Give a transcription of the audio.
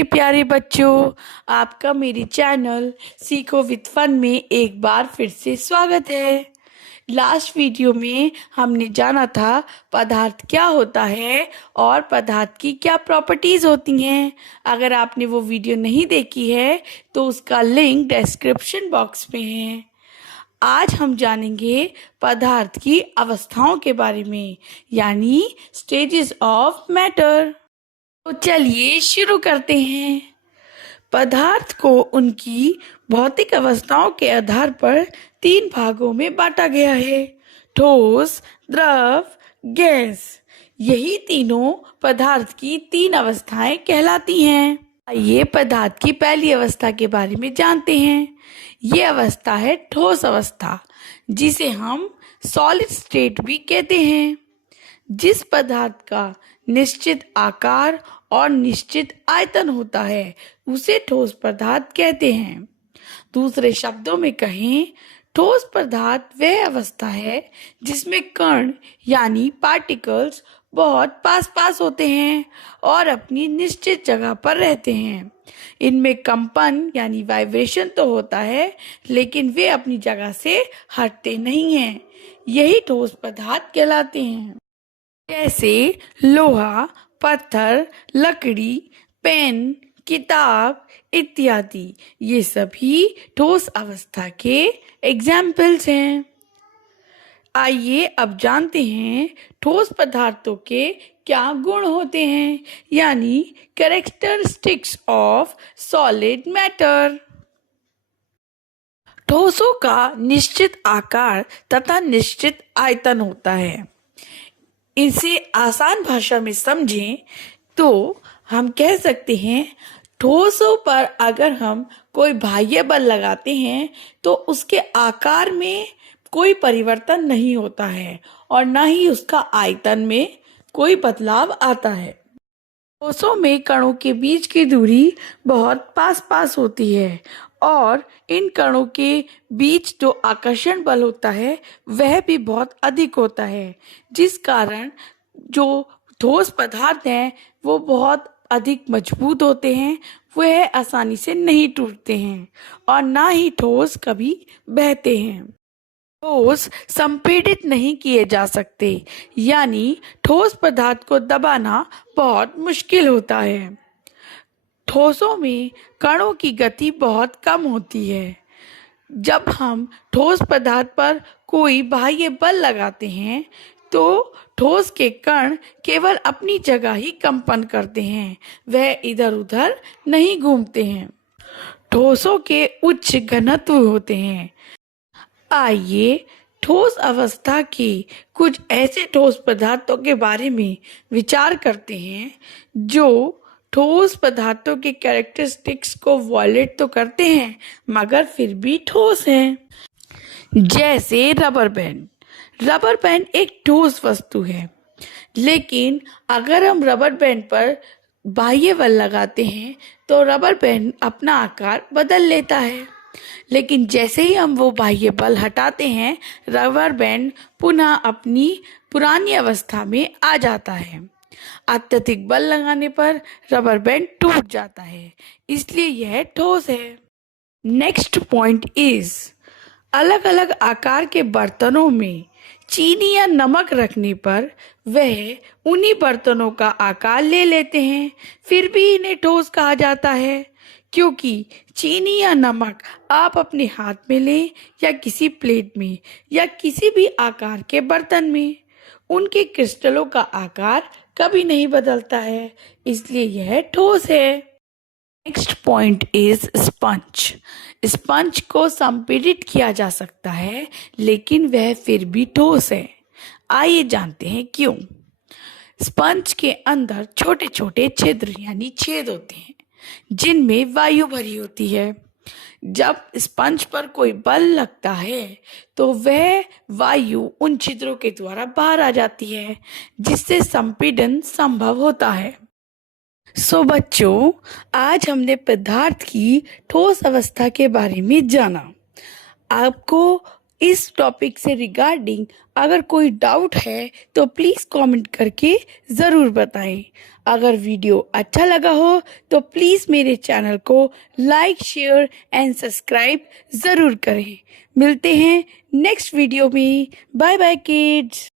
मेरे प्यारे बच्चों, आपका मेरे चैनल सीखो विद फन में एक बार फिर से स्वागत है। लास्ट वीडियो में हमने जाना था पदार्थ क्या होता है और पदार्थ की क्या प्रॉपर्टीज होती हैं। अगर आपने वो वीडियो नहीं देखी है तो उसका लिंक डिस्क्रिप्शन बॉक्स में है। आज हम जानेंगे पदार्थ की अवस्थाओं के बारे में, यानी स्टेजेस ऑफ मैटर। तो चलिए शुरू करते हैं। पदार्थ को उनकी भौतिक अवस्थाओं के आधार पर 3 भागों में बांटा गया है: ठोस, द्रव, गैस। यही तीनों पदार्थ की 3 अवस्थाएं कहलाती हैं। आइए पदार्थ की पहली अवस्था के बारे में जानते हैं। ये अवस्था है ठोस अवस्था, जिसे हम सॉलिड स्टेट भी कहते हैं। जिस पदार्थ का निश्चित आकार और निश्चित आयतन होता है उसे ठोस पदार्थ कहते हैं। दूसरे शब्दों में कहें, ठोस पदार्थ वह अवस्था है जिसमें कण यानी पार्टिकल्स बहुत पास पास होते हैं और अपनी निश्चित जगह पर रहते हैं। इनमें कंपन यानी वाइब्रेशन तो होता है, लेकिन वे अपनी जगह से हटते नहीं हैं। यही ठोस पदार्थ कहलाते हैं। जैसे लोहा, पत्थर, लकड़ी, पेन, किताब इत्यादि, ये सभी ठोस अवस्था के एग्जाम्पल्स हैं। आइए अब जानते हैं ठोस पदार्थों के क्या गुण होते हैं, यानी कैरेक्टरिस्टिक्स ऑफ सॉलिड मैटर। ठोसों का निश्चित आकार तथा निश्चित आयतन होता है। इसे आसान भाषा में समझें तो हम कह सकते हैं, ठोसों पर अगर हम कोई बाह्य बल लगाते हैं तो उसके आकार में कोई परिवर्तन नहीं होता है और न ही उसका आयतन में कोई बदलाव आता है। ठोसों में कणों के बीच की दूरी बहुत पास पास होती है और इन कणों के बीच जो आकर्षण बल होता है वह भी बहुत अधिक होता है, जिस कारण जो ठोस पदार्थ हैं वो बहुत अधिक मजबूत होते हैं। वह आसानी से नहीं टूटते हैं और ना ही ठोस कभी बहते हैं। ठोस संपीड़ित नहीं किए जा सकते, यानी ठोस पदार्थ को दबाना बहुत मुश्किल होता है। ठोसों में कणों की गति बहुत कम होती है। जब हम ठोस पदार्थ पर कोई बाह्य बल लगाते हैं तो ठोस के कण केवल अपनी जगह ही कंपन करते हैं, वह इधर उधर नहीं घूमते हैं। ठोसों के उच्च घनत्व होते हैं। आइए ठोस अवस्था के कुछ ऐसे ठोस पदार्थों के बारे में विचार करते हैं जो ठोस पदार्थों के कैरेक्टरिस्टिक्स को वायलेट तो करते हैं मगर फिर भी ठोस हैं। जैसे रबर बैंड। रबर बैंड एक ठोस वस्तु है, लेकिन अगर हम रबर बैंड पर बाह्य बल लगाते हैं तो रबर बैंड अपना आकार बदल लेता है। लेकिन जैसे ही हम वो बाह्य बल हटाते हैं, रबर बैंड पुनः अपनी पुरानी अवस्था में आ जाता है। अत्यधिक बल लगाने पर रबर बैंड टूट जाता है, इसलिए यह ठोस है। नेक्स्ट पॉइंट इज, अलग अलग आकार के बर्तनों में चीनी या नमक रखने पर वह उन्हीं बर्तनों का आकार ले लेते हैं, फिर भी इन्हें ठोस कहा जाता है, क्योंकि चीनी या नमक आप अपने हाथ में लें या किसी प्लेट में या किसी भी आकार के बर्तन में, उनके क्रिस्टलों का आकार कभी नहीं बदलता है, इसलिए यह ठोस है। Next point is sponge. Sponge को संपीड़ित किया जा सकता है, लेकिन वह फिर भी ठोस है। आइए जानते हैं क्यों। स्पंज के अंदर छोटे छोटे छिद्र यानी छेद होते हैं, जिनमें वायु भरी होती है। जब स्पंज पर कोई बल लगता है तो वह वायु उन छिद्रों के द्वारा बाहर आ जाती है, जिससे संपीड़न संभव होता है। सो बच्चों, आज हमने पदार्थ की ठोस अवस्था के बारे में जाना। आपको इस टॉपिक से रिगार्डिंग अगर कोई डाउट है तो प्लीज़ कमेंट करके ज़रूर बताएं। अगर वीडियो अच्छा लगा हो तो प्लीज़ मेरे चैनल को लाइक, शेयर एंड सब्सक्राइब ज़रूर करें। मिलते हैं नेक्स्ट वीडियो में। Bye bye kids.